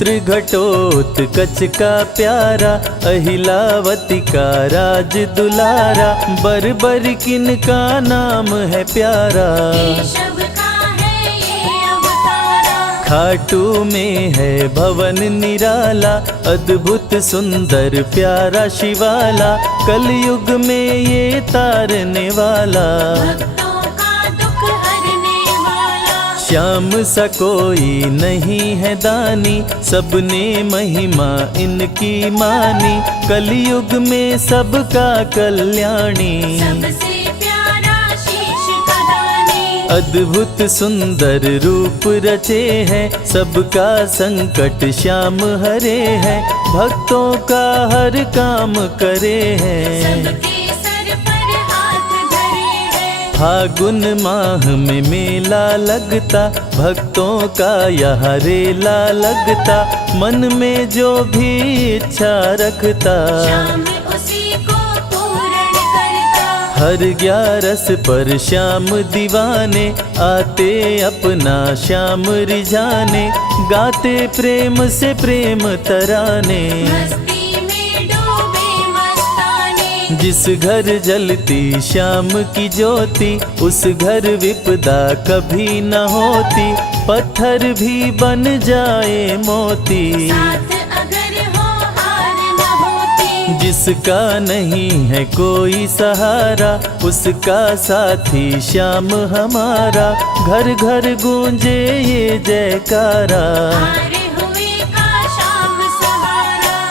पुत्र घटोत्कच का प्यारा, अहिलावती का राज दुलारा, बर बर किन का नाम है प्यारा। खाटू में है भवन निराला, अद्भुत सुंदर प्यारा शिवाला, कलयुग में ये तारने वाला। श्याम सा कोई नहीं है दानी, सबने महिमा इनकी मानी, कलयुग में सबका कल्याणी। अद्भुत सुंदर रूप रचे हैं, सबका संकट श्याम हरे हैं, भक्तों का हर काम करे हैं। फागुन माह में मेला लगता, भक्तों का यहाँ रेला लगता, मन में जो भी इच्छा रखता, हर 11 पर श्याम दीवाने, आते अपना श्याम रिझाने, गाते प्रेम से प्रेम तराने। जिस घर जलती श्याम की ज्योति, उस घर विपदा कभी न होती, पत्थर भी बन जाए मोती। जिसका नहीं है कोई सहारा, उसका साथी श्याम हमारा, घर घर गूंजे ये जयकारा।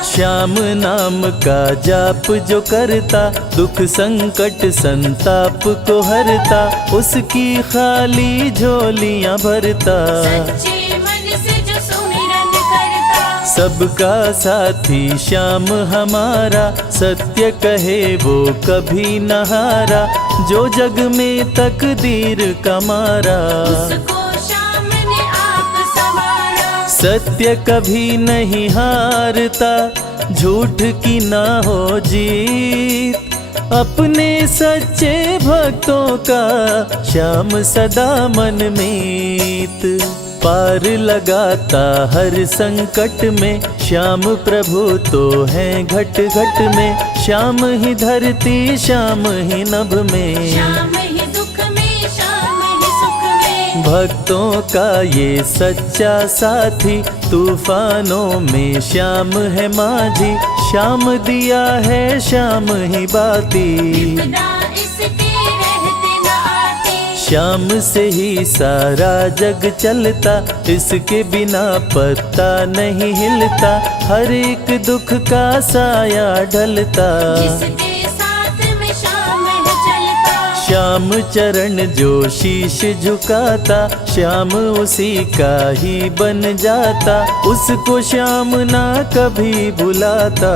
श्याम नाम का जाप जो करता, दुख संकट संताप को हरता, उसकी खाली झोलियां भरता। सबका साथी श्याम हमारा, सत्य कहे वो कभी न हारा, जो जग में तकदीर का मारा। सत्य कभी नहीं हारता, झूठ की ना हो जीत, अपने सच्चे भक्तों का श्याम सदा मन मीत। पार लगाता हर संकट में, श्याम प्रभु तो हैं घट घट में, श्याम ही धरती श्याम ही नभ में, श्याम ही दुख में श्याम ही सुख में। भक्तों का ये सच्चा साथी, तूफानों में श्याम है माझी, श्याम दिया है श्याम ही बाती। श्याम से ही सारा जग चलता, इसके बिना पत्ता नहीं हिलता, हर एक दुख का साया ढलता। जिसके साथ में श्याम है चलता, श्याम चरण जो शीश झुकाता, श्याम उसी का ही बन जाता, उसको श्याम ना कभी बुलाता।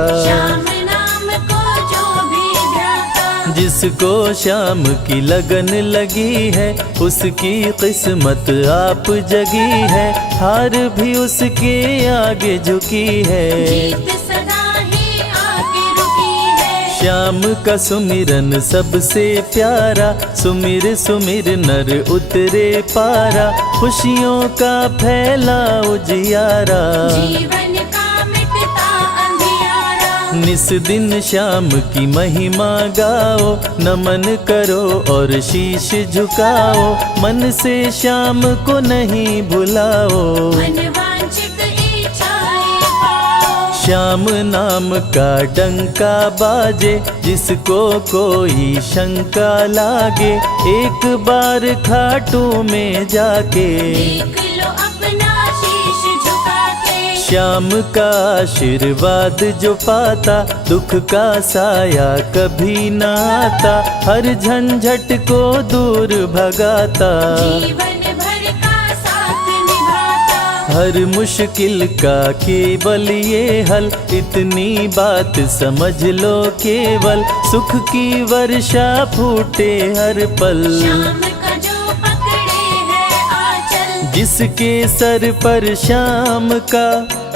जिसको श्याम की लगन लगी है, उसकी किस्मत आप जगी है, हार भी उसके आगे झुकी है। जीत सदा ही आगे रुकी है। श्याम का सुमिरन सबसे प्यारा, सुमिर सुमिर नर उतरे पारा, खुशियों का फैला उजियारा। जीवन का मिटता अंधियारा, निस दिन श्याम की महिमा गाओ, नमन करो और शीश झुकाओ, मन से श्याम को नहीं भुलाओ। मनवांछित इच्छाएं पाओ, श्याम नाम का डंका बाजे, जिसको कोई शंका लागे, एक बार खाटू में जाके देख लो अपना शीश झुका के। श्याम का आशीर्वाद जो पाता, दुख का साया कभी न आता, हर झंझट को दूर भगाता। जीवन भर का साथ निभाता, हर मुश्किल का केवल ये हल, इतनी बात समझ लो केवल, सुख की वर्षा फूटे हर पल। श्याम का जो पकड़े है आंचल, जिसके सर पर श्याम का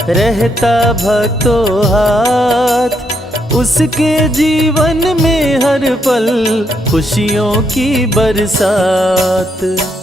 रहता भक्तों हाथ, उसके जीवन में हर पल खुशियों की बरसात।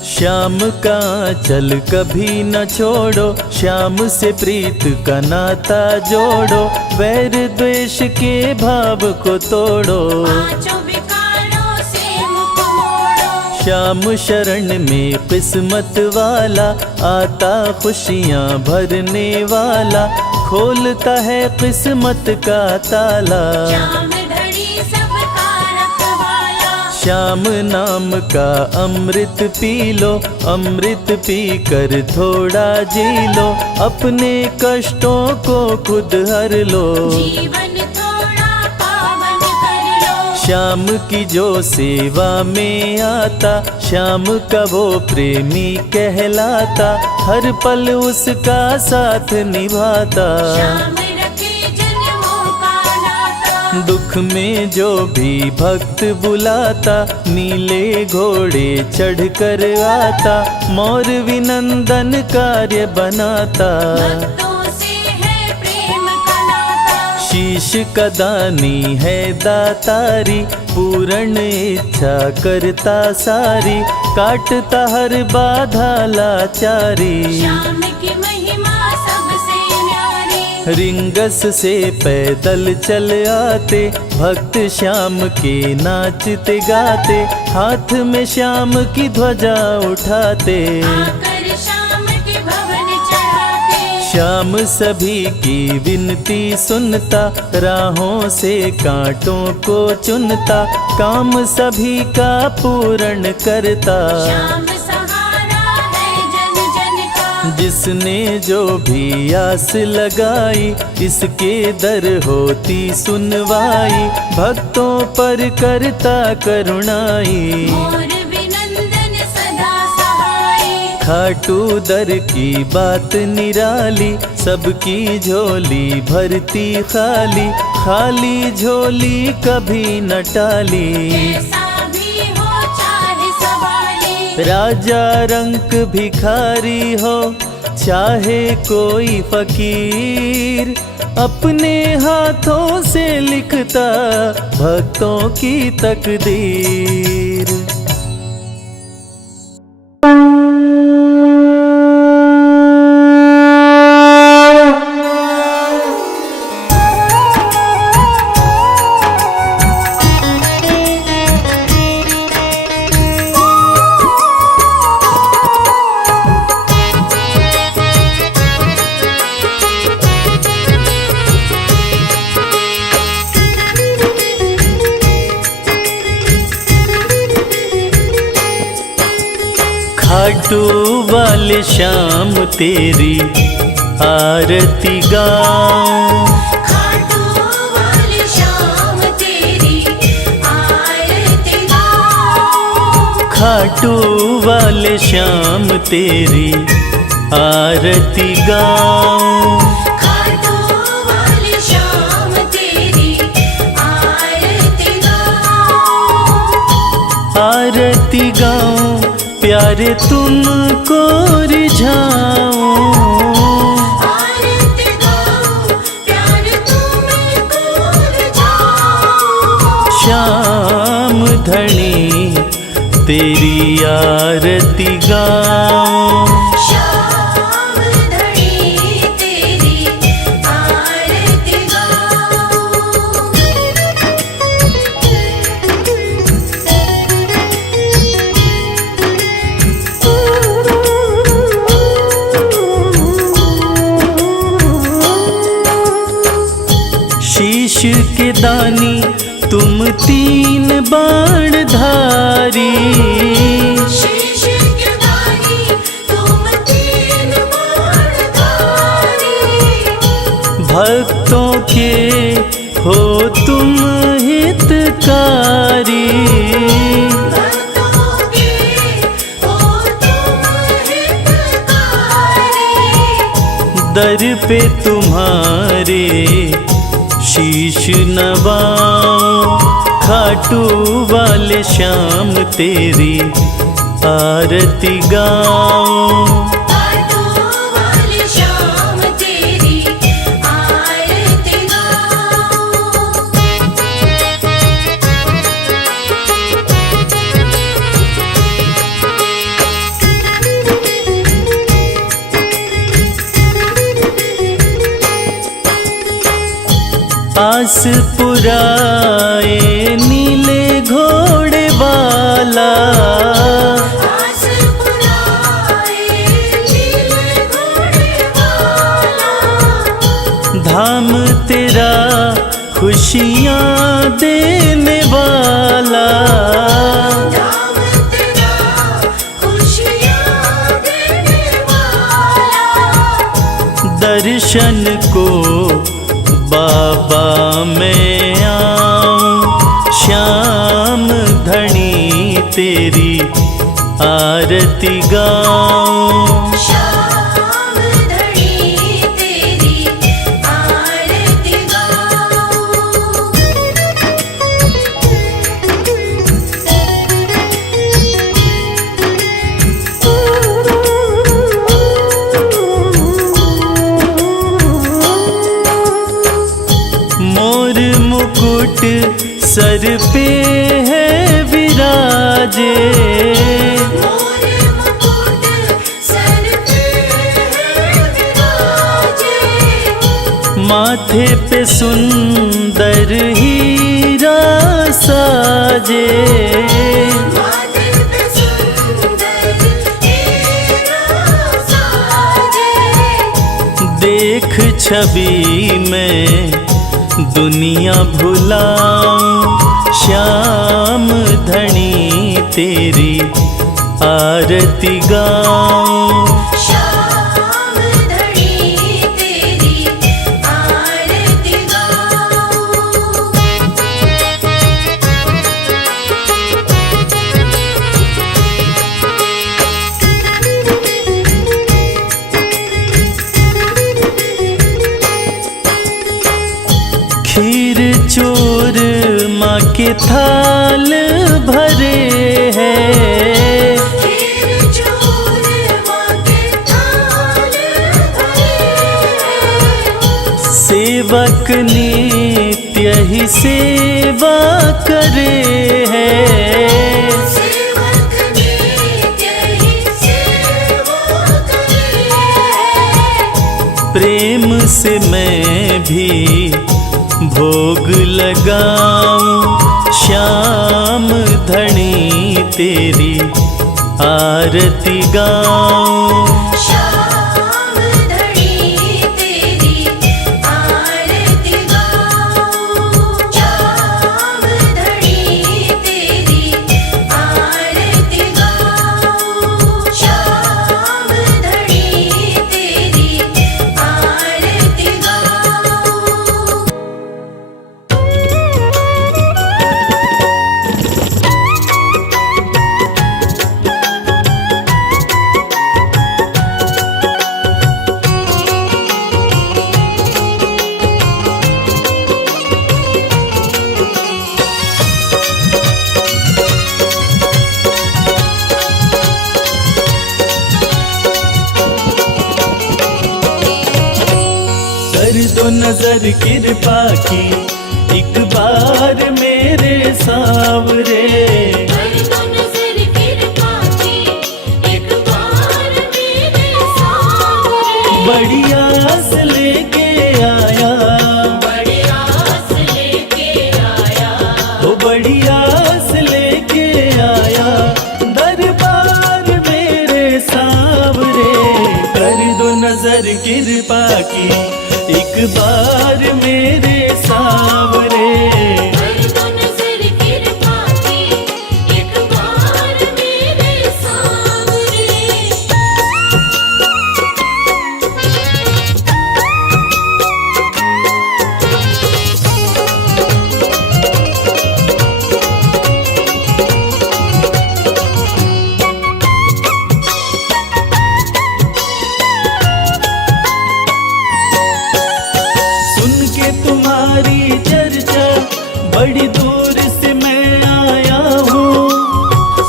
श्याम का चल कभी न छोड़ो, श्याम से प्रीत का नाता जोड़ो, वैर द्वेष के भाव को तोड़ो, पांचों विकारों से मुख मोड़ो। श्याम शरण में किस्मत वाला, आता खुशियाँ भरने वाला, खोलता है किस्मत का ताला। श्याम धड़ी सबका रखवाला। श्याम नाम का अमृत पी लो, अमृत पी कर थोड़ा जी लो, अपने कष्टों को खुद हर लो, जीवन थोड़ा पावन कर लो। श्याम की जो सेवा में आता, श्याम का वो प्रेमी कहलाता, हर पल उसका साथ निभाता। श्याम रखे जन्मों का नाता। दुख में जो भी भक्त बुलाता, नीले घोड़े चढ़ कर आता, मोर विनंदन कार्य बनाता। भक्तों से है प्रेम का नाता। शीश का दानी है दातारी, पूर्ण इच्छा करता सारी, काटता हर बाधा लाचारी। श्याम की महिमा सबसे न्यारी। रिंगस से पैदल चल आते, भक्त श्याम के नाचते गाते, हाथ में श्याम की ध्वजा उठाते, आकर श्याम के भवन चढ़ाते। श्याम सभी की विनती सुनता, राहों से कांटों को चुनता, काम सभी का पूर्ण करता। श्याम सहारा है जन जन का। जिसने जो भी आस लगाई, इसके दर होती सुनवाई, भक्तों पर करता करुणाई। मोर विनंदन सदा सहाय। खाटू दर की बात निराली, सबकी झोली भरती खाली, खाली झोली कभी न टाली। कैसा भी हो चाहे सवाली। राजा रंक भिखारी हो, चाहे कोई फकीर, अपने हाथों से लिखता भक्तों की तकदीर। खाटू वाले श्याम तेरी आरती गाऊं, खाटू वाले श्याम तेरी आरती गाऊं। खाटू वाले श्याम तेरी आरती गाऊं, खाटू वाले श्याम तेरी आरती गाऊं। आरती गाऊं, प्यारे तुमको रिझाऊं, आरती गाऊं, प्यार तुमको रिझाऊं। श्याम धनी तेरी आरती गाऊं, श्याम धनी तेरी आरती गाऊं। शीश के दानी तुम तीन बाण धारी, शीश के दानी तुम तीन बाण धारी। भक्तों के हो तुम हितकारी, भक्तों के हो तुम हितकारी। दर पे तुम्हारे शीश नवाऊं, खाटू वाले श्याम तेरी आरती गाऊं। खाटू वाले श्याम तेरी आरती गाऊं। आस पुराए नीले घोड़े वाला, आस पुराए नीले घोड़े वाला, धाम तेरा खुशियाँ देने वाला, धाम तेरा खुशियाँ देने वाला। दर्शन को बाबा मैं आऊं, श्याम धनी तेरी आरती गाऊं। श्याम धनी तेरी आरती मोर मुकुट सर पे है विराजे, मोर मुकुट सर पे विराजे, माथे पे सुंदर हीरा साजे, माथे पे सुंदर हीरा साजे। देख छवि में दुनिया भुलाऊं, श्याम धनी तेरी आरती गाऊं। श्याम धनी तेरी आरती खीर चोर माँ के थाल भरे हैं, खीर चोर माँ के थाल भरे, सेवक नित्य ही सेवा करे हैं। सेवक नित्य ही सेवा करे। प्रेम से मैं भी भोग लगाऊं, श्याम धनी तेरी आरती गाऊं। श्याम धनी तेरी आरती गाऊं। श्याम धनी तेरी आरती गाऊं। श्याम धनी तेरी आरती गाऊं। कर दो नजर कृपा की एक बार मेरे सावरे, कर दो नजर कृपा की एक बार मेरे सामने। बड़ी आस लेके आया, बड़ी आस लेके आया, वो बड़ी आस लेके आया, दरबार मेरे सावरे। कर दो नजर कृपा की एक बार मेरे सावरे। कर दो नजर कृपा की एक बार मेरे सामने। सुन के तुम्हारी चर्चा बड़ी दूर से मैं आया हूँ,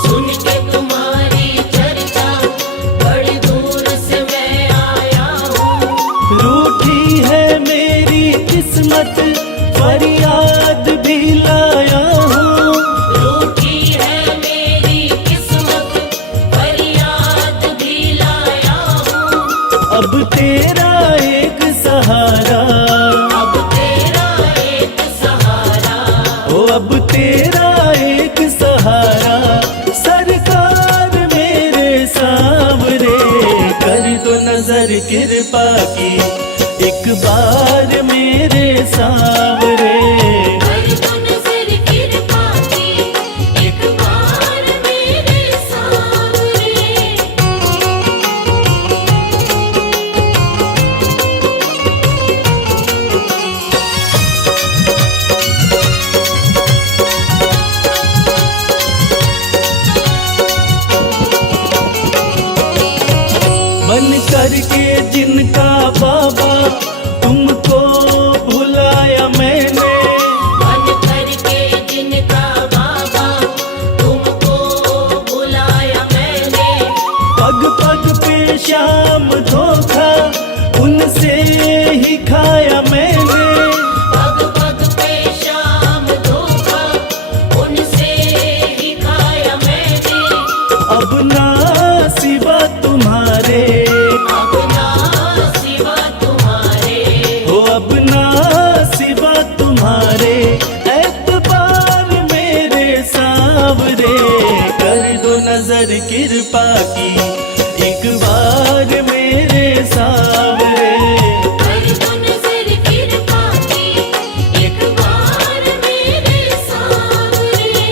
सुन के तुम्हारी चर्चा बड़ी दूर से मैं आया हूँ। रूठी है मेरी किस्मत फरियाद भी लाया हूँ। रूठी है मेरी किस्मत फरियाद भी लाया हूँ। अब तेरा एक सहारा, अब तेरा एक कृपा की, एक बार मेरे सांवरे। कर दो नजर कृपा की, एक बार मेरे सांवरे। मन करके जिनका बाबा तुमको भुलाया मैंने, मन करके जिनका बाबा तुमको बुलाया मैंने। पग पग पे शाम धोखा उनसे ही खाया मैंने। पग पग पे शाम धोखा उनसे ही खाया मैंने। अब ना सिवा तुम्हारे, अपना सिवा तुम्हारे, हो अब ना सिवा तुम्हारे, एतबार मेरे सांवरे। कर दो नजर कृपा की, एक बार मेरे सांवरे। कर दो नजर कृपा की, एक बार मेरे सांवरे।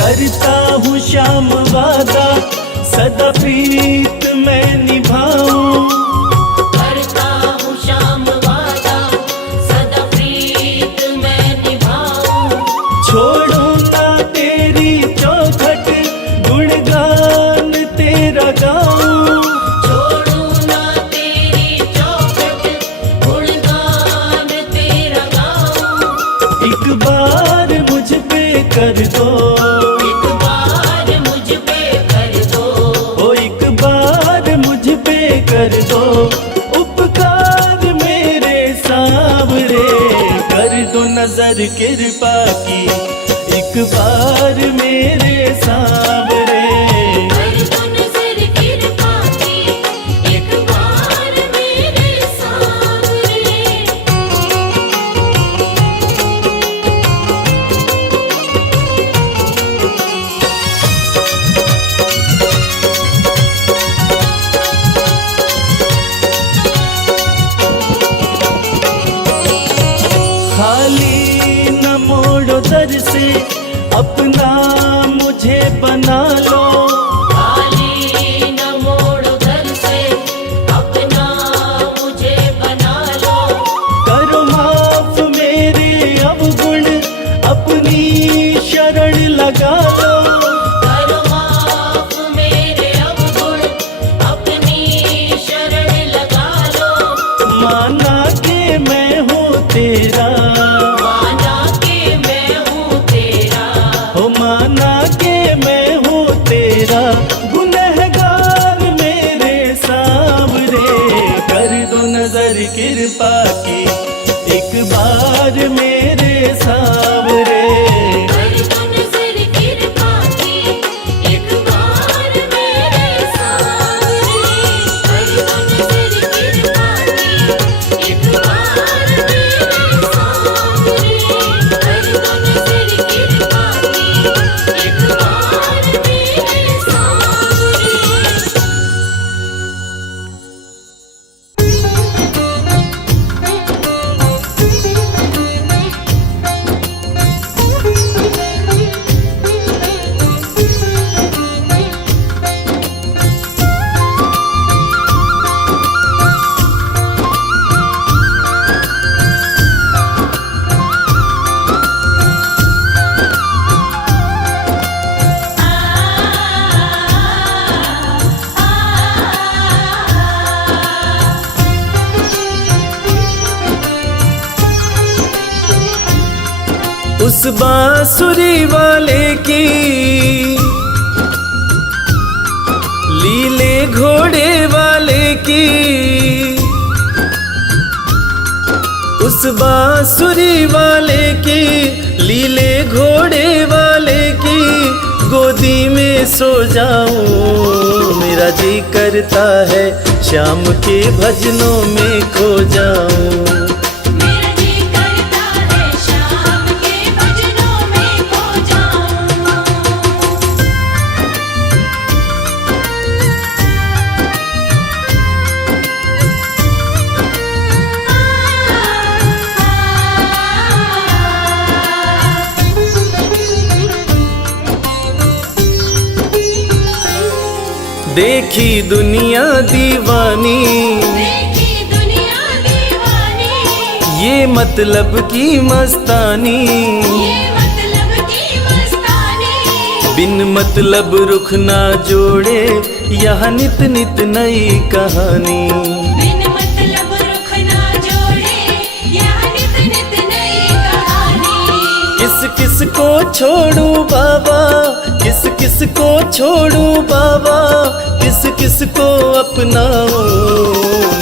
करता हूँ श्याम वादा, सदा प्रीत मैं निभाऊं। करता हूँ श्याम वादा, सदा प्रीत मैं निभाऊं। छोड़ूं ना तेरी चौखट, गुणगान तेरा गाऊं। छोड़ू ना तेरी चौखट, गुणगान तेरा गाऊं। एक बार मुझ पे कर दो, एक बार मुझ पे कर दो, ओ एक बार मुझ पे कर दो उपकार मेरे सांवरे। कर दो नजर कृपा की, एक बार मेरे सांवरे। कर दो नजर कृपा की, एक बार मेरे सांवरे। खाली न मोड़ो दर से, अपना मुझे बना लो। खाली न मोड़ो दर से, अपना मुझे बना लो। करो माफ मेरे अवगुण, अपनी शरण लगा लो। करो माफ मेरे अवगुण, अपनी शरण लगा लो। माना कि मैं हूँ तेरा, माना कि मैं हूँ तेरा, हो माना कि मैं हूँ तेरा, गुनहगार मेरे सांवरे। कर दो नजर कृपा की, एक बार मेरे सांवरे। कर दो नजर कृपा की, एक बार मेरे सांवरे। कर दो नजर कृपा की, एक बार मेरे सांवरे। कर दो नजर कृपा की, एक बार मेरे सांवरे। उस बांसुरी वाले की लीले घोड़े वाले की, उस बांसुरी वाले की लीले घोड़े वाले की गोदी में सो जाऊं, मेरा जी करता है श्याम के भजनों में खो जाऊं। मेरा जी करता है श्याम के भजनों में खो जाऊं। देखी दुनिया दीवानी, देखी दुनिया दीवानी, ये मतलब की मस्तानी, ये मतलब की मस्तानी। बिन मतलब रुख ना जोड़े, यहाँ नित नित नई कहानी। बिन मतलब रुख ना जोड़े, यहाँ नित नित नई कहानी। किस किस को छोड़ूं बाबा, किस किस को छोड़ूं बाबा, किस किस को अपनाऊं।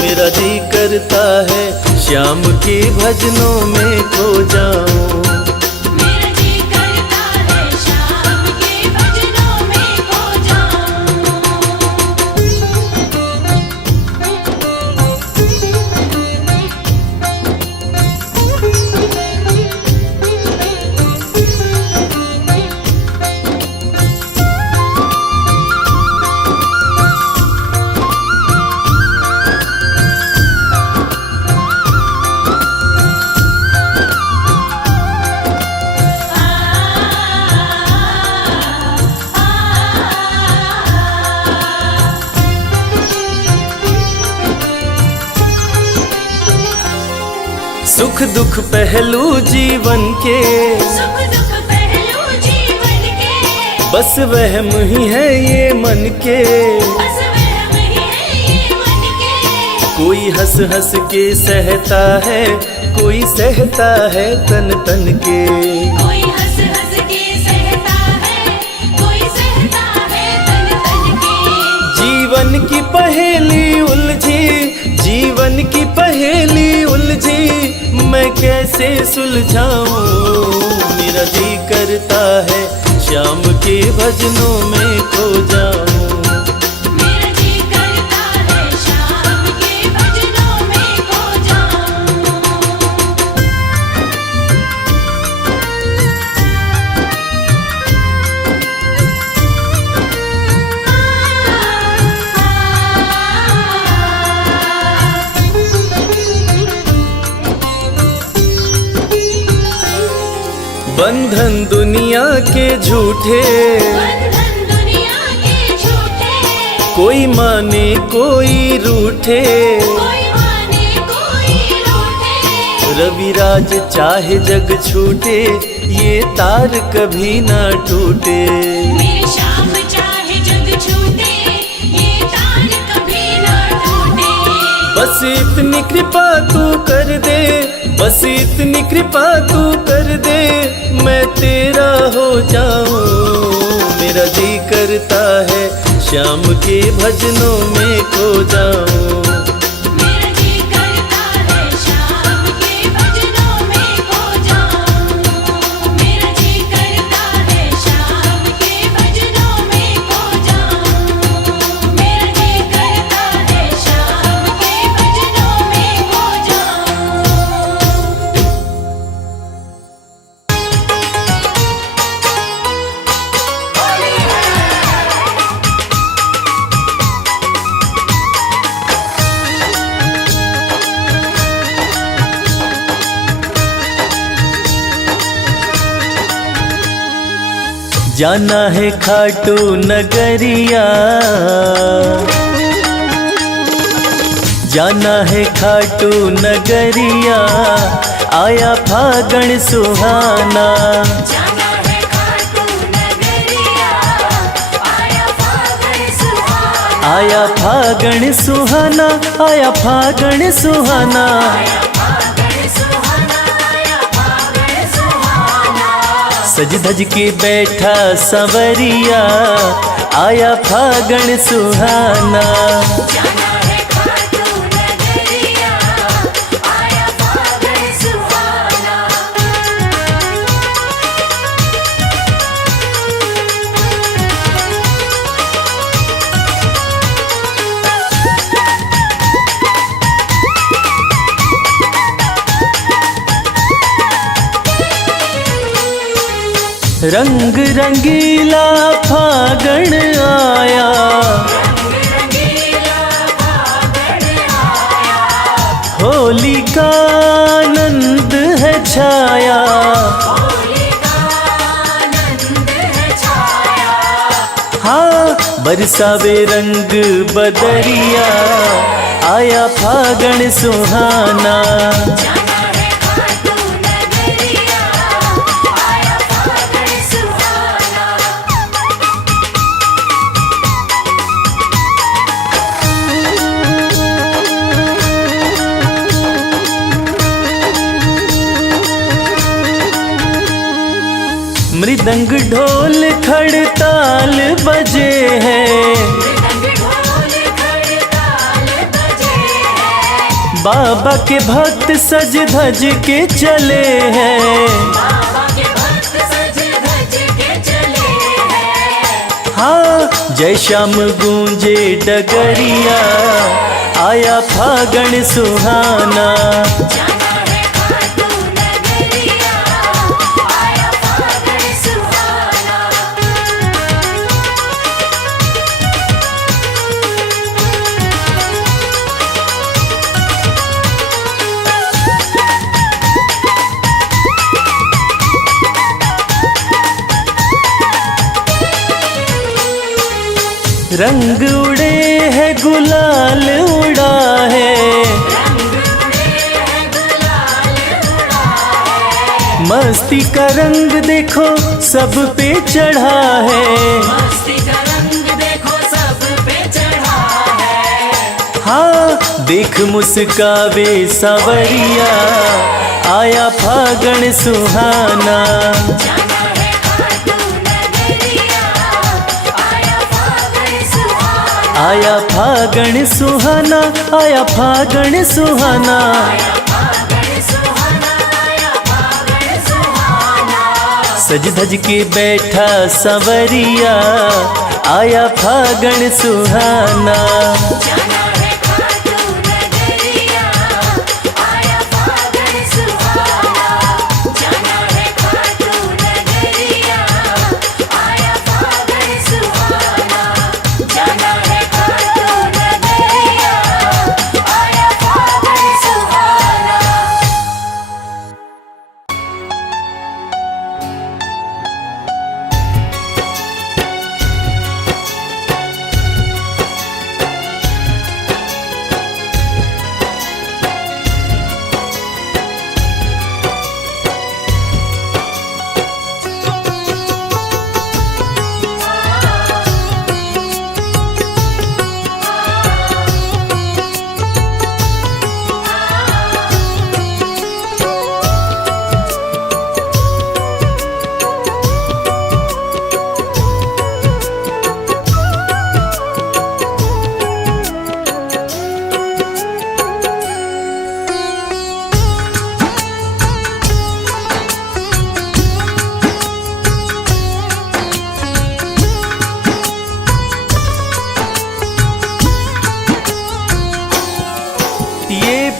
मेरा जी करता है श्याम के भजनों में खो जाऊं। मेरा जी करता है श्याम के भजनों में खो जाऊं। सुख दुख पहलू जीवन के, सुख दुख पहलू जीवन के, बस वहम ही है ये मन के। बस वहम ही है ये मन के। कोई हंस हंस के सहता है, कोई सहता है तन तन के। कोई हंस हंस के सहता है, कोई सहता है तन तन के। जीवन की पहेली उलझी, जीवन की पहेली उलझी, मैं कैसे सुलझाऊं। मेरा जी करता है श्याम के भजनों में खो जाऊं। मेरा जी करता है श्याम के भजनों में खो जाऊं। बंधन दुनिया के झूठे, बंधन दुनिया के झूठे, कोई माने कोई रूठे। कोई माने कोई रूठे। रविराज चाहे जग छूटे, ये तार कभी ना टूटे। मेरे श्याम चाहे जग छूटे, ये तार कभी ना टूटे। बस इतनी कृपा तू कर दे, बस इतनी कृपा तू कर दे, मैं तेरा हो जाऊं। मेरा जी करता है श्याम के भजनों में खो जाऊं। मेरा जी करता है श्याम के भजनों में खो जाऊं। मेरा जी करता है श्याम के भजनों में खो जाऊं। मेरा जी करता है श्याम के भजनों में खो जाऊं। जाना है खाटू नगरिया, जाना है खाटू नगरिया, आया फागण सुहाना। जाना है खाटू नगरिया, आया फागण सुहाना। आया फागण सुहाना, आया फागण सुहाना। आया फागण सुहाना, आया फागण सुहाना। सज धज के बैठा संवरिया, आया फागण सुहाना। जाना है खाटू नगरिया, आया फागण सुहाना। रंग रंगीला फागण आया, होली का आनंद है छाया, हाँ बरसावे रंग बदरिया, आया फागण सुहाना। मृदंग ढोल खड़ताल बजे हैं, बाबा के भक्त सज धज के चले हैं, हाँ जय श्याम गूंजे डगरिया, आया फागण सुहाना। रंग उड़े है गुलाल उड़ा है, मस्ती का रंग देखो सब पे चढ़ा है, हाँ देख मुस्कावे सवरिया, आया फागण सुहाना। आया फागण सुहाना, आया फागण सुहाना, सज धज के बैठा संवरिया, आया फागण सुहाना।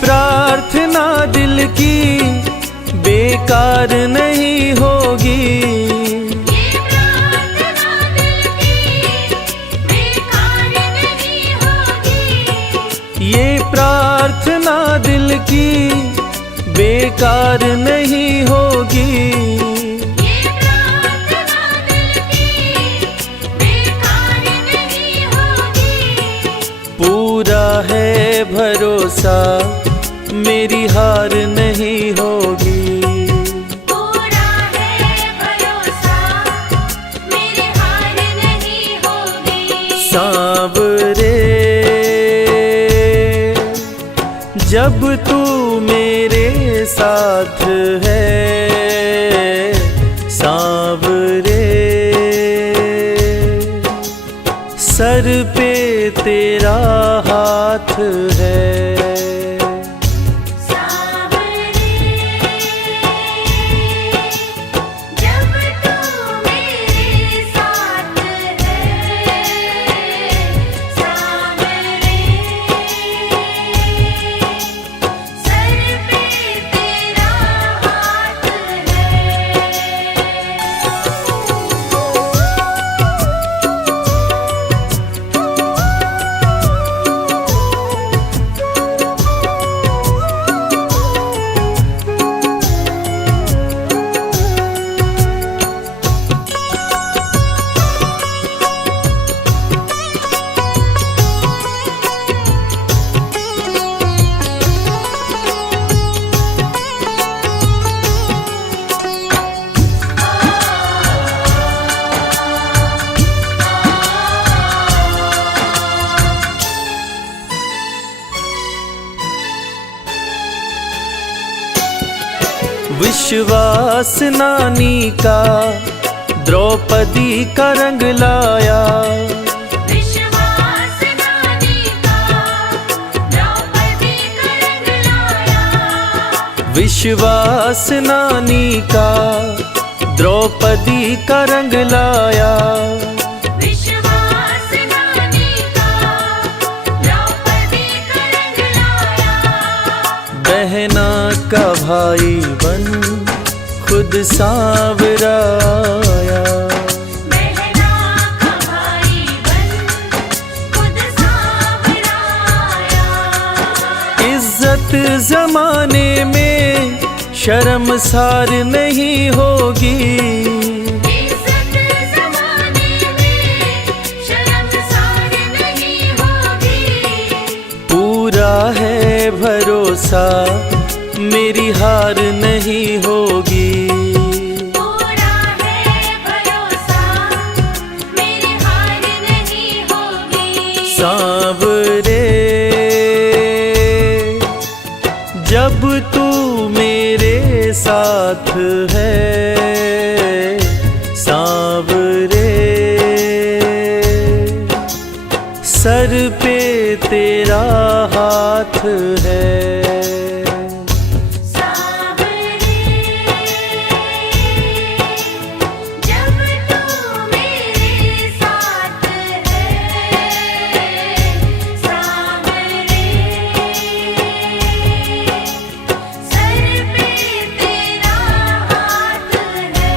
प्रार्थना दिल की बेकार नहीं होगी, ये प्रार्थना दिल की बेकार नहीं होगी, ये प्रार्थना दिल की बेकार नहीं होगी, ये प्रार्थना दिल की बेकार नहीं होगी, पूरा है भरोसा मेरी हार नहीं होगी, पूरा है भरोसा मेरी हार नहीं होगी। सांवरे जब तू मेरे साथ है, सांवरे सर पे तेरा हाथ है, विश्वास नानी का द्रौपदी का रंग लाया, विश्वास नानी का द्रौपदी का रंग लाया, विश्वास नानी का द्रौपदी का रंग लाया। विश्वास नानी का द्रौपदी का रंग लाया। बहना का भाई बन खुद सांवरा आया, बहना का भाई बन खुद सांवरा आया। इज्जत जमाने में शर्मसार नहीं होगी, इज्जत ज़माने में शर्मसार नहीं होगी। पूरा है भरोसा मेरी हार नहीं होगी। पूरा है भरोसा मेरी हार नहीं होगी। सांवरे जब तू मेरे साथ है, सांवरे सर पे तेरा हाथ है। सांवरे जब तू मेरे साथ है, सांवरे सर पे तेरा हाथ है।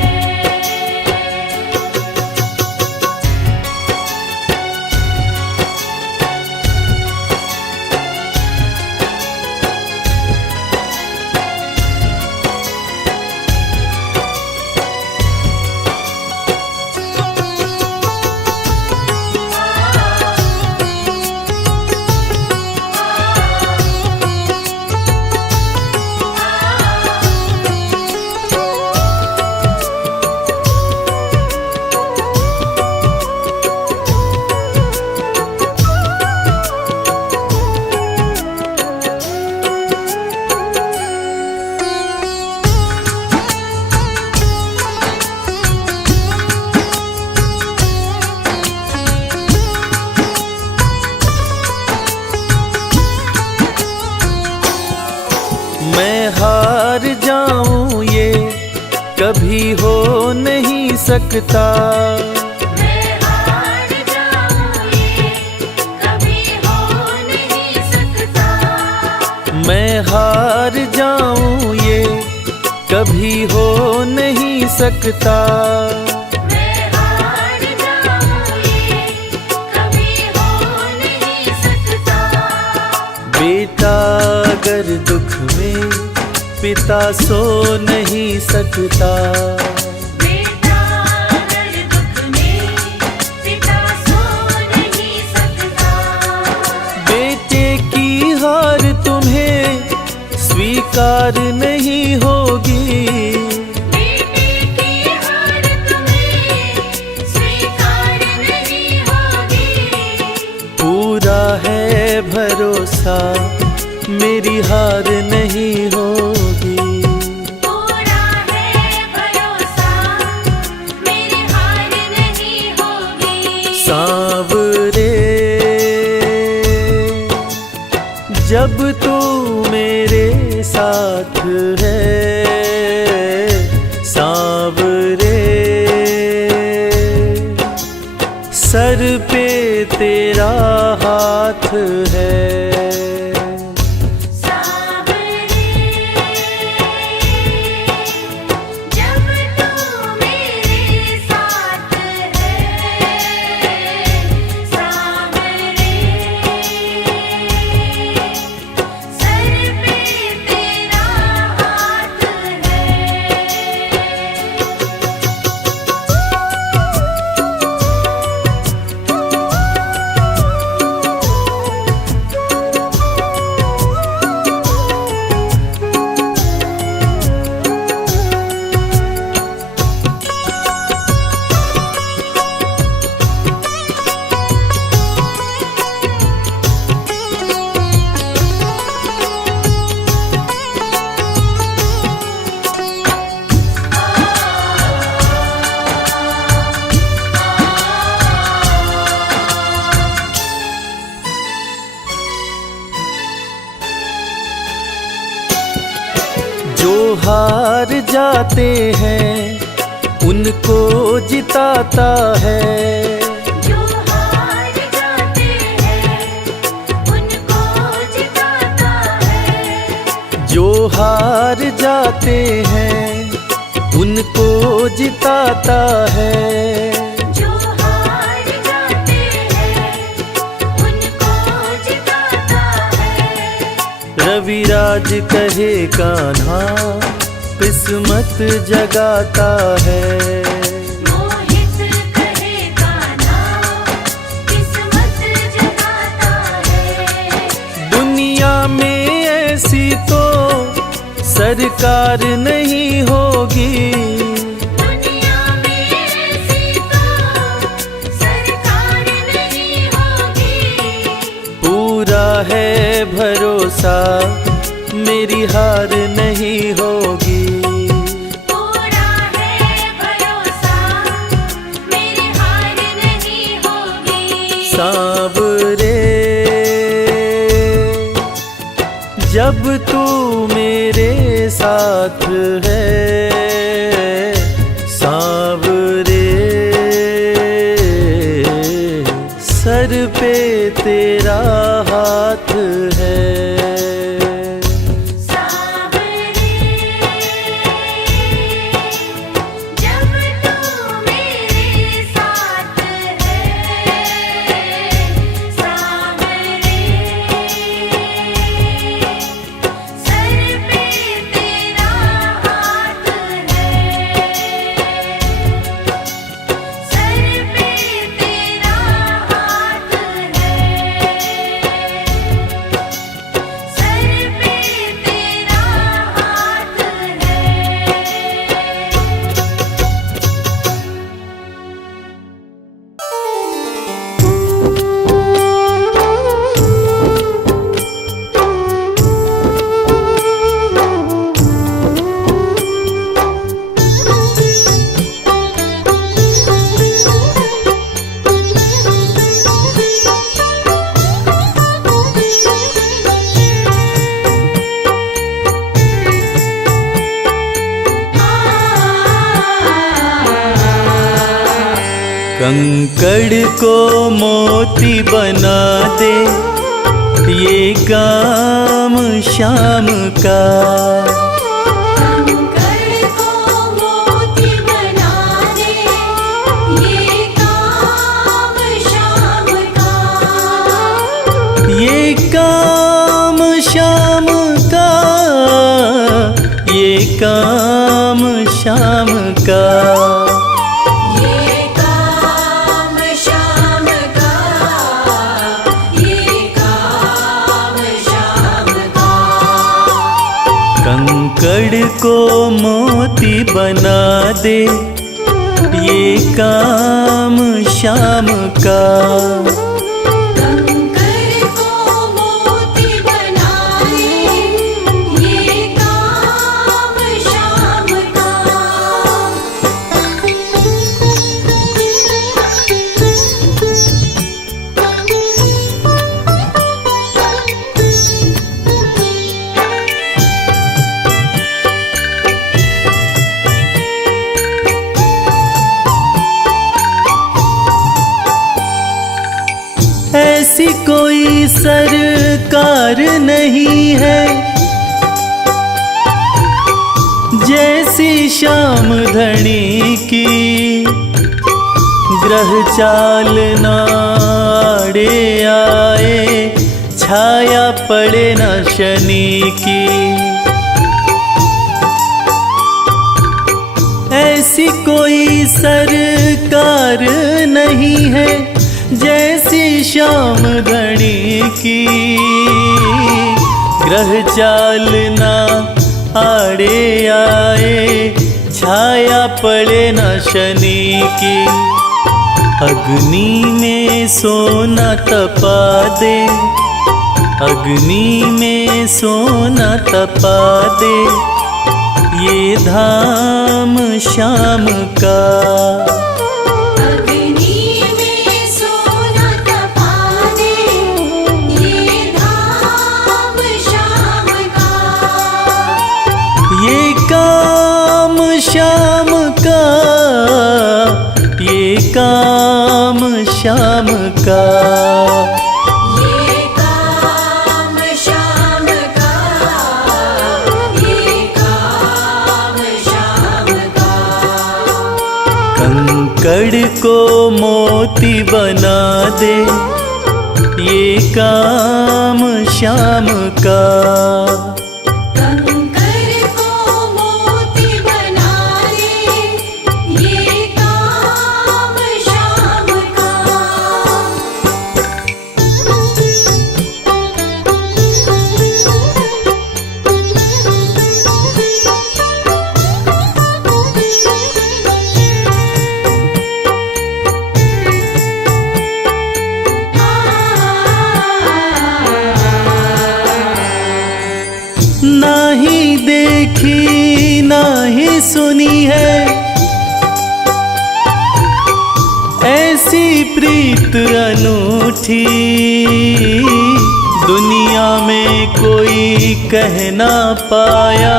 मैं हार जाऊं ये कभी हो नहीं सकता, मैं हार जाऊं ये कभी हो नहीं सकता। मैं हार जाऊं ये कभी हो नहीं सकता। मैं हार जाऊं ये कभी हो नहीं सकता। बेटा अगर दुख में पिता सो नहीं सकता, बेटा अगर दुख में पिता सो नहीं सकता। बेटे की हार तुम्हें स्वीकार नहीं होगी, बेटे की हार तुम्हें स्वीकार नहीं होगी। पूरा है भरोसा मेरी हार नहीं होगी। पूरा है भरोसा मेरी हार नहीं होगी। सांवरे जब तू मेरे साथ है, सांवरे सर पे तेरा हाथ है। सांवरे जब तू मेरे साथ है, सांवरे सर पे तेरा हाथ है। जो हार जाते हैं उनको जिताता है। जो हार जाते हैं उनको जिताता है। जो हार जाते हैं उनको जिताता है। जो हार जाते हैं उनको जिताता है। रविराज कहे कान्हा किस्मत जगाता है। मोहित कहे कान्हा किस्मत जगाता है। दुनिया में ऐसी तो सरकार नहीं होगी। दुनिया में ऐसी तो सरकार नहीं होगी। पूरा है भरोसा मेरी हार नहीं होगी। पूरा है भरोसा मेरी हार नहीं होगी। सांवरे जब तू मेरे साथ है, सांवरे सर पे तेरा हाथ है। सांवरे जब तू मेरे साथ है। सांवरे सर पे तेरा हाथ है। सर पे तेरा हाथ है। सर पे तेरा हाथ कंकड़ को मोती बना दे ये काम शाम का। कंकड़ को मोती बना दे ये काम शाम का। ये काम शाम का, ये काम शाम का। ये काम शाम का। ये काम शाम का। कंकड़ को मोती बना दे ये काम शाम का। कंकड़ को मोती बना दे ये काम शाम का। ऐसी कोई सरकार नहीं है जैसी श्याम धनी की। ग्रह चाल नाड़े आए छाया पड़े न शनि की। ऐसी कोई सरकार नहीं है जैसी श्याम धनी की। ग्रह चाल ना आड़े आए छाया पड़े न शनि की। अग्नि में सोना तपा दे, अग्नि में सोना तपा दे ये धाम शाम का। अग्नि में सोना तपा दे ये धाम शाम का। ये श्याम का, ये काम श्याम का। ये काम श्याम का, ये काम श्याम का। कंकड़ को मोती बना दे, ये काम श्याम का। कंकर को मोती बना दे, ये काम श्याम का। नाही देखी नाही सुनी है ऐसी प्रीत अनूठी, दुनिया में कोई कह ना पाया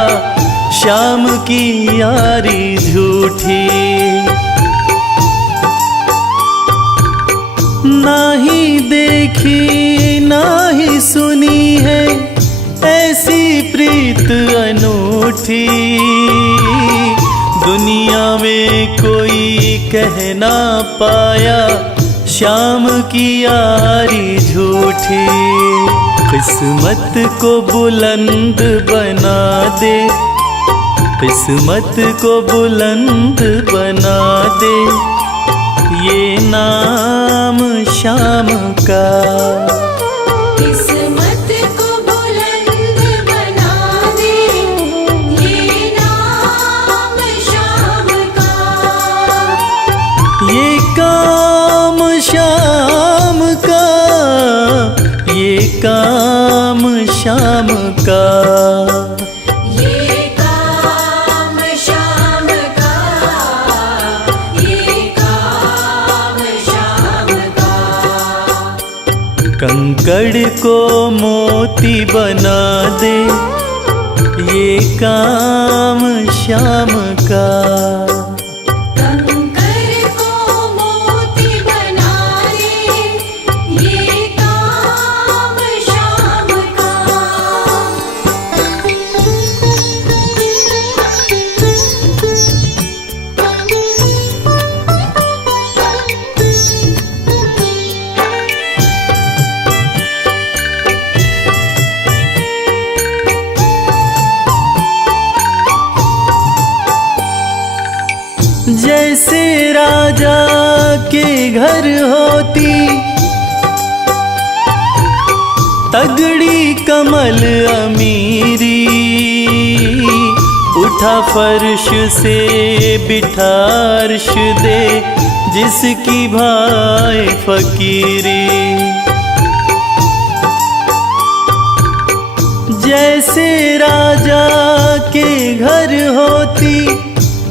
श्याम की यारी झूठी। नाही देखी नाही सुनी है ऐसी प्रीत अनूठी, दुनिया में कोई कह ना पाया श्याम की यारी झूठी। किस्मत को बुलंद बना दे, किस्मत को बुलंद बना दे, ये नाम श्याम का। किस्मत को बुलंद बना दे, ये नाम श्याम का। ये काम श्याम का, ये काम श्याम का। ये काम श्याम का, ये काम श्याम का। कंकड़ को मोती बना दे, ये काम श्याम का। कंकर को मोती बना दे, ये काम श्याम का। जैसे राजा के घर होती तगड़ी कमल अमीरी, उठा फर्श से बिठा अर्श दे जिसकी भाई फकीरी। जैसे राजा के घर होती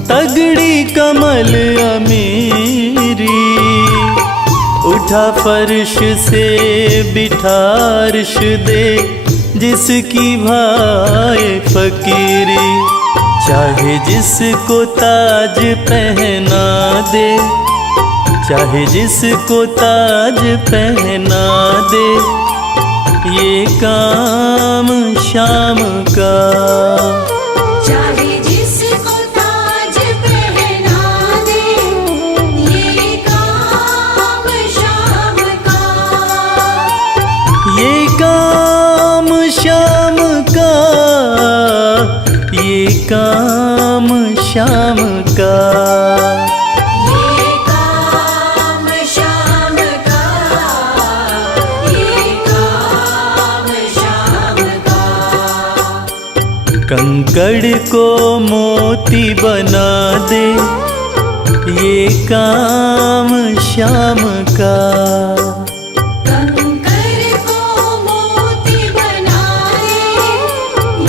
तगड़ी कमल अमीरी, उठा फर्श से बिठा अर्श दे जिसकी भाई फकीरी। चाहे जिसको ताज पहना दे, चाहे जिसको ताज पहना दे, ये काम श्याम का। चाहे जिसको ताज पहना दे, ये काम श्याम का। ये काम श्याम का, ये काम श्याम का। ये काम श्याम का, ये काम श्याम का। कंकड़ को मोती बना दे, ये काम श्याम का। कंकर को मोती बना दे,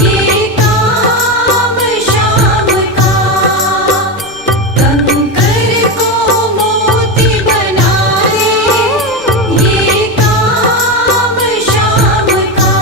ये काम श्याम का। कंकर को मोती बना दे, ये काम श्याम का।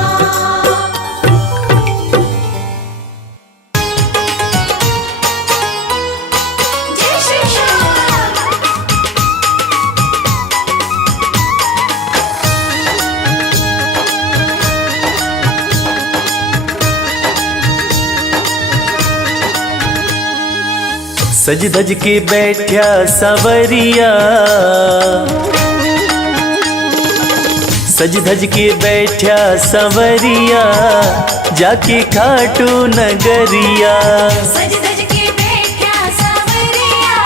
सज धज के बैठा सवरिया, सज धज के बैठा सवरिया, जाके खाटू नगरिया। सज धज के बैठा सवरिया,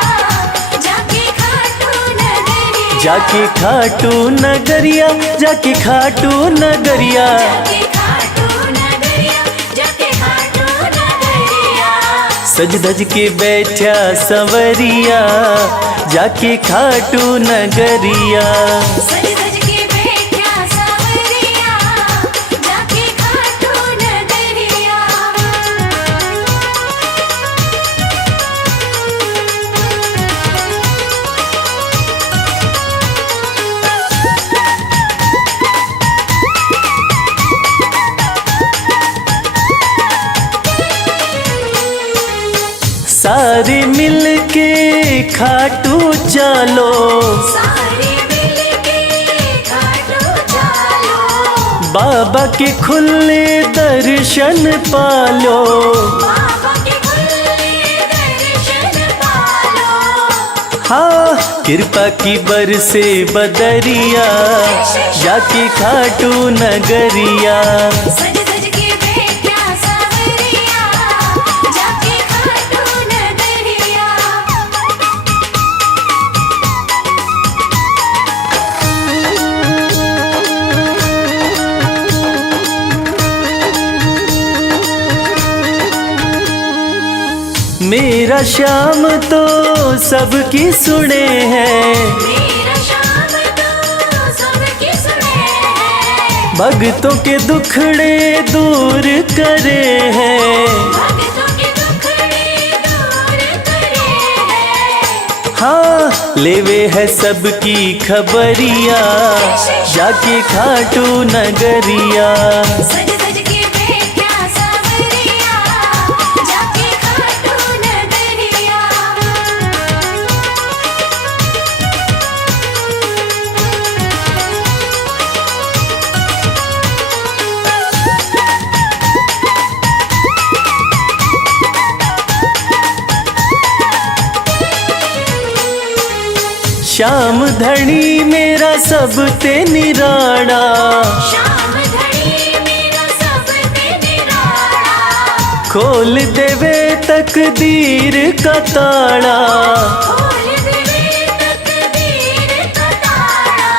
जाके खाटू नगरिया। जाके खाटू नगरिया, जाके खाटू नगरिया। जाके खाटू नगरिया, जाके खाटू नगरिया। सज धज के बैठा सवरिया, जाके खाटू नगरिया। सज धज के बैठा सवरिया, जाके खाटू नगरिया। सारे मिल के खाटू चलो, सारे मिलके खाटू चलो। बाबा के खुले दर्शन पालो। बाबा के खुले दर्शन पालो। हाँ कृपा की बरसे बदरिया, जाके खाटू नगरिया। सज धज के बैठा सवरिया, जाके खाटू नगरिया। मेरा श्याम तो सबकी सुने हैं, मेरा श्याम तो सबके सुने हैं। भक्तों के दुखड़े दूर करे हैं। भक्तों के दुखड़े दूर करे हैं। हाँ लेवे है सबकी खबरिया, जाके खाटू नगरिया। सज धज के बैठा सवरिया, जाके खाटू नगरिया। श्याम धनी मेरा सब ते निराड़ा, श्याम धनी मेरा सब पे निराला। खोल देवे तकदीर का ताड़ा। खोल देवे तकदीर का ताला।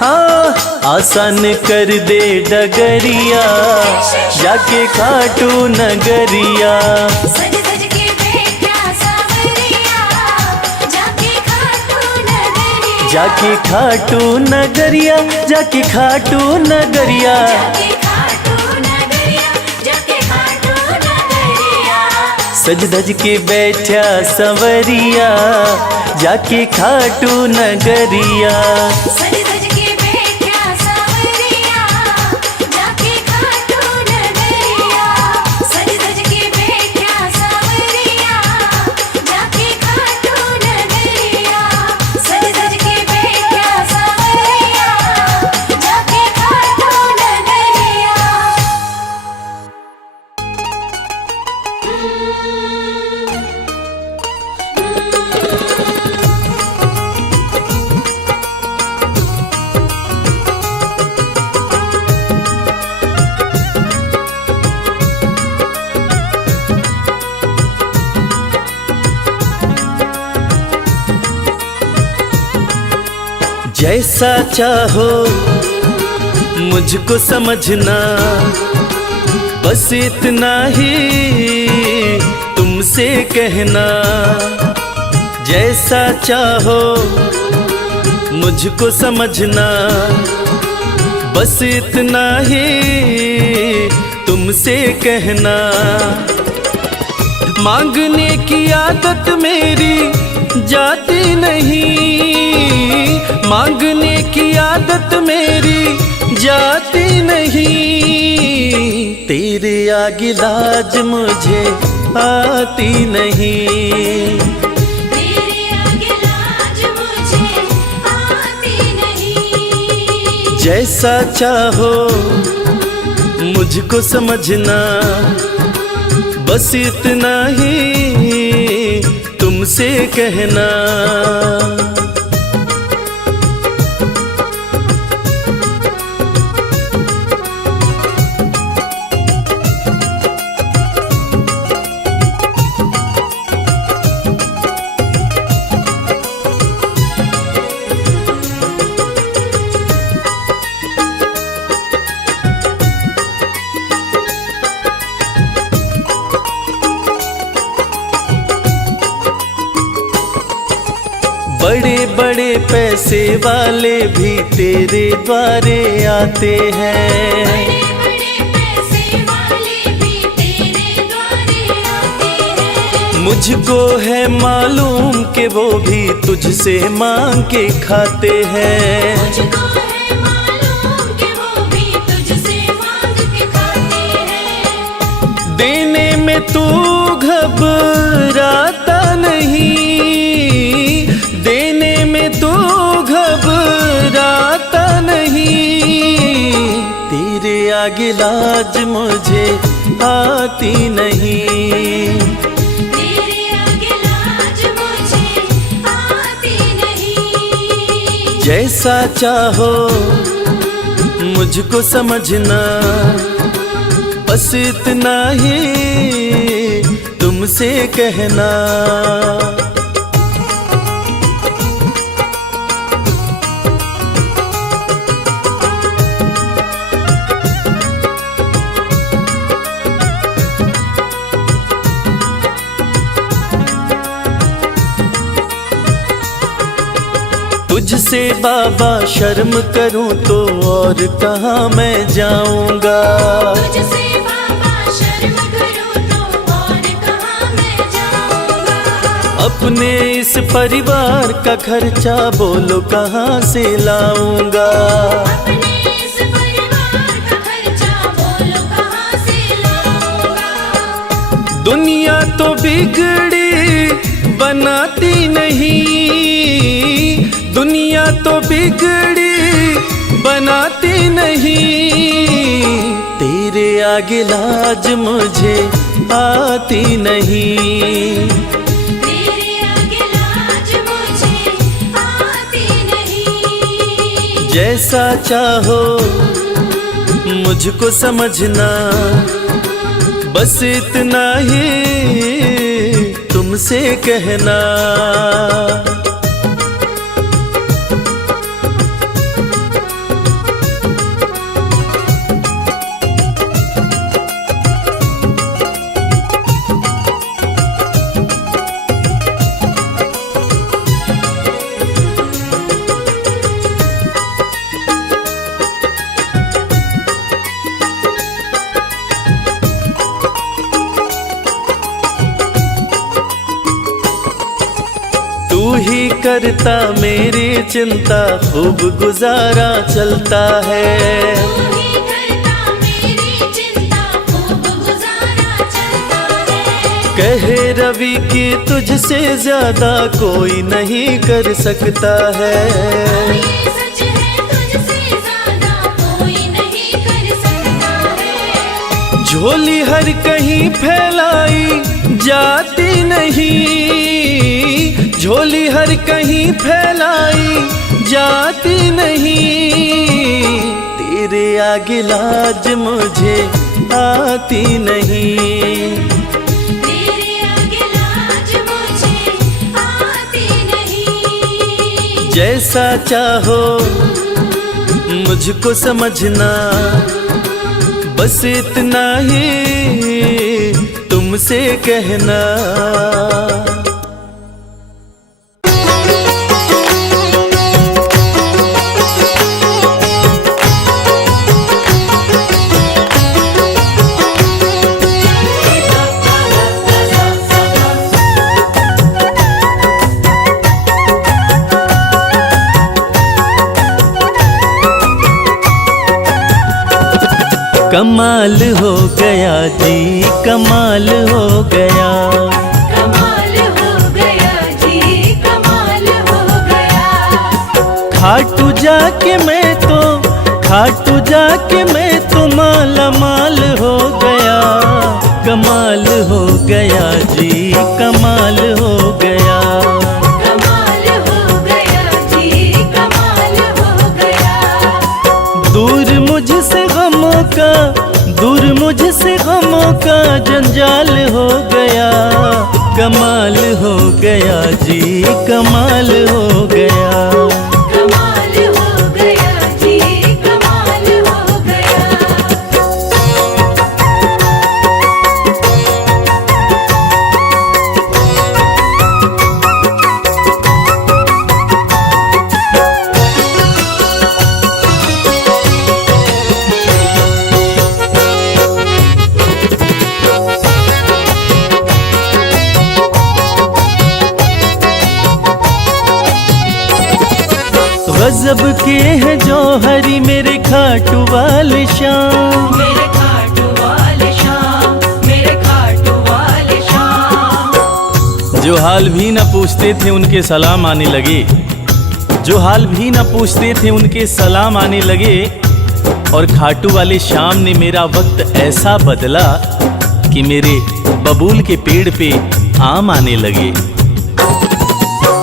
हाँ आसान कर दे डगरिया, जाके खाटू नगरिया। सज धज के बैठा सवरिया, जाके खाटू नगरिया। जाके खाटू नगरिया, जाके खाटू नगरिया। जाके खाटू नगरिया, जाके खाटू नगरिया। सज धज के बैठा सवरिया, जाके खाटू नगरिया। सज धज के बैठा सवरिया, जाके खाटू नगरिया। सज धज के बैठा सवरिया, जाके खाटू नगरिया। सज धज के बैठा सवरिया, जाके खाटू नगरिया। जैसा चाहो मुझको समझना, बस इतना ही तुमसे कहना। जैसा चाहो मुझको समझना, बस इतना ही तुमसे कहना। मांगने की आदत मेरी जाती नहीं, मांगने की आदत मेरी जाती नहीं। तेरे आगे लाज मुझे आती नहीं। तेरे आगे लाज मुझे आती नहीं। जैसा चाहो मुझको समझना, बस इतना ही तुम तुमसे कहना। बड़े बड़े पैसे वाले भी तेरे द्वारे आते हैं। बड़े बड़े पैसे वाले भी तेरे द्वारे आते हैं। मुझको है मालूम कि वो भी तुझसे मांग के खाते हैं। मुझको है मालूम कि वो भी तुझसे मांग के खाते हैं। देने में तू घबराता नहीं, देने में तू घबराता नहीं। तेरे आगे लाज मुझे आती नहीं। तेरे आगे लाज मुझे आती नहीं। जैसा चाहो मुझको समझना, बस इतना ही तुमसे कहना। तुझसे बाबा शर्म करूं तो और कहाँ मैं जाऊंगा। तुझसे बाबा शर्म करूं तो और कहाँ मैं जाऊंगा। अपने इस परिवार का खर्चा बोलो कहाँ से लाऊंगा। अपने इस परिवार का खर्चा बोलो कहाँ से लाऊंगा। दुनिया तो बिगड़ी बनाती नहीं, दुनिया तो बिगड़ी बनाती नहीं। तेरे आगे लाज मुझे आती नहीं। तेरे आगे लाज मुझे आती नहीं। जैसा चाहो मुझको समझना, बस इतना ही तुमसे कहना। तू ही करता मेरी चिंता, खूब गुजारा चलता है। तू ही करता मेरी चिंता, खूब गुजारा चलता है। कहे रवि कि तुझसे ज्यादा कोई नहीं कर सकता है। ये सच है, तुझसे ज्यादा कोई नहीं कर सकता है। झोली हर कहीं फैलाई जाती नहीं, झोली हर कहीं फैलाई जाती नहीं। तेरे आगे लाज मुझे आती नहीं। तेरे आगे लाज मुझे आती नहीं। जैसा चाहो मुझको समझना, बस इतना ही तुमसे कहना। कमाल हो गया जी, कमाल हो गया। कमाल हो गया जी, कमाल हो गया। खाटू जाके मैं तो माला माल हो गया। कमाल हो गया जी, कमाल हो गया। से गमों का जंजाल हो गया, कमाल हो गया जी, कमाल हो गया। कमाल हो गया जी, कमाल हो गया। गजब के है जौहरी मेरे खाटू वाले शाम, मेरे खाटू वाले शाम, मेरे खाटू वाले शाम। जो हाल भी न पूछते थे उनके सलाम आने लगे, जो हाल भी न पूछते थे उनके सलाम आने लगे। और खाटू वाले शाम ने मेरा वक्त ऐसा बदला कि मेरे बबूल के पेड़ पे आम आने लगे।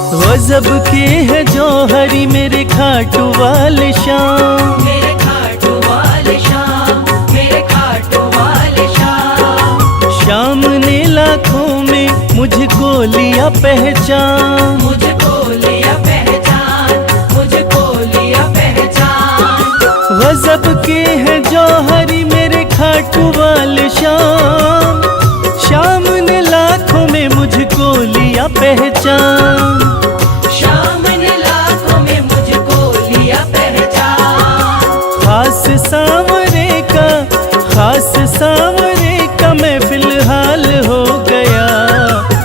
गजब के है जौहरी मेरे खाटू वाले शाम, मेरे खाटू वाले शाम, मेरे खाटू वाले शाम। शाम ने लाखों में मुझको लिया पहचान, मुझको लिया पहचान, मुझको लिया पहचान। गजब के है जौहरी मेरे खाटू वाले शाम, शाम ने लाखों में मुझको लिया पहचान। शाम ने लाखों में मुझको लिया पहचान। खास सांवरे का, खास सांवरे का मैं फिलहाल हो गया,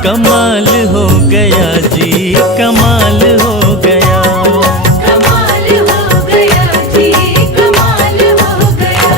कमाल हो गया जी, कमाल हो गया। कमाल हो गया जी, कमाल हो गया।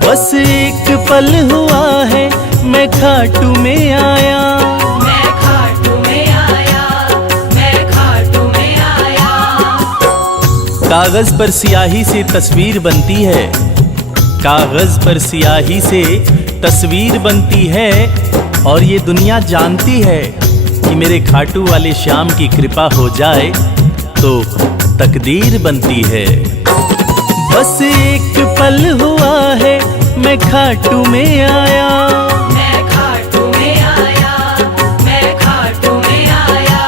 बस एक पल हुआ है मैं खाटू में आया, मैं खाटू में आया, मैं खाटू में आया। कागज पर सियाही से तस्वीर बनती है, कागज पर सियाही से तस्वीर बनती है। और ये दुनिया जानती है कि मेरे खाटू वाले शाम की कृपा हो जाए तो तकदीर बनती है। बस एक पल हुआ है मैं खाटू में आया, मैं खाटू में आया, मैं खाटू में आया।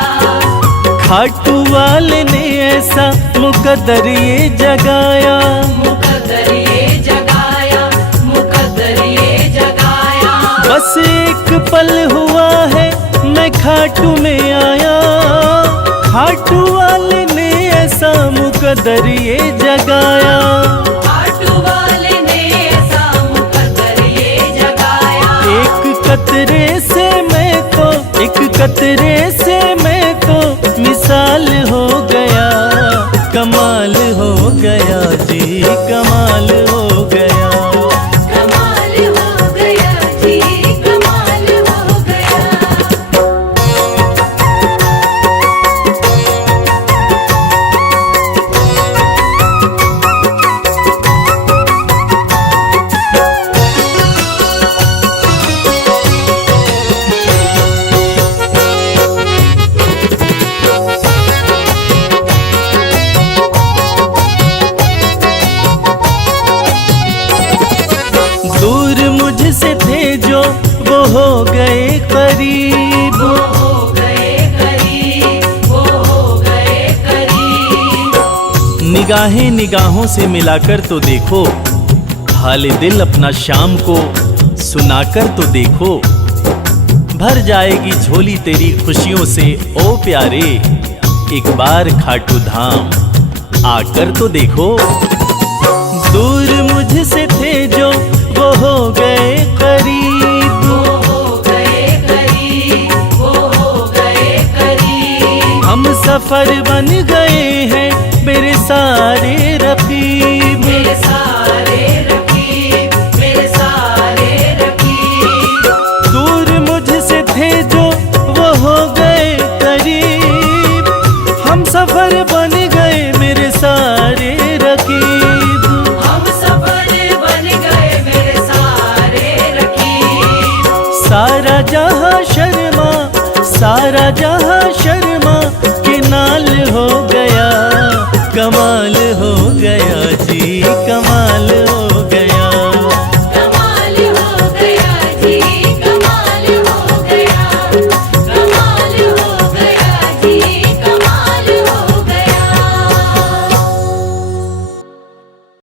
खाटू वाले ने ऐसा मुकद्दर ये जगाया, मुकद्दर ये जगाया, मुकद्दर ये जगाया। बस एक पल हुआ है मैं खाटू में आया, खाटू वाले ने ऐसा मुकद्दर ये जगाया। खाटू वाले ने ऐसा मुकद्दर ये जगाया। एक कतरे से मैं तो, एक कतरे से मैं तो मिसाल हो गया, कमाल हो गया जी, कमाल हो गया। कमाल हो गया जी, कमाल हो गया। दूर मुझसे थे जो वो हो गए करीब, वो हो गए करीब, वो हो गए करीब। निगाहें निगाहों से मिलाकर तो देखो, हाले दिल अपना शाम को सुनाकर तो देखो। भर जाएगी झोली तेरी खुशियों से ओ प्यारे, एक बार खाटू धाम आकर तो देखो। दूर मुझसे थे जो वो हो गए करीब, वो हो गए करीब, वो हो गए करीब। हम सफर बन गए हैं मेरे सारे रकीब, मेरे सारे रकीब, मेरे सारे रकीब। दूर मुझसे थे जो वो हो गए करीब। हम सफर सफर बन गए मेरे सारे रकीब। हम सफर बन गए मेरे सारे रकीब। सारा जहां शर्मा, सारा जहां शर्मा के नाल हो गया